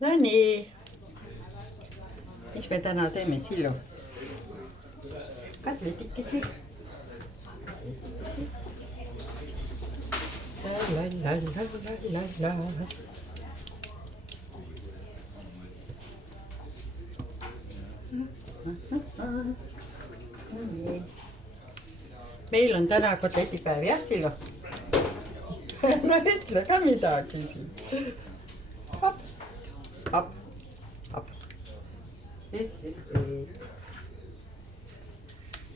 No nii, mis me täna teeme, Sillu? Katletikesi. Meil on täna kotletipäev, jah, Sillu? No ütle ka midagi siin. Hop, hop, hop.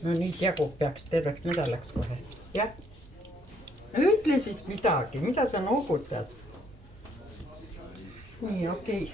No nüüd jagub peaks terveks nädalaks kohe, jah? No ütle siis midagi, mida sa noogutad? Nii, okei.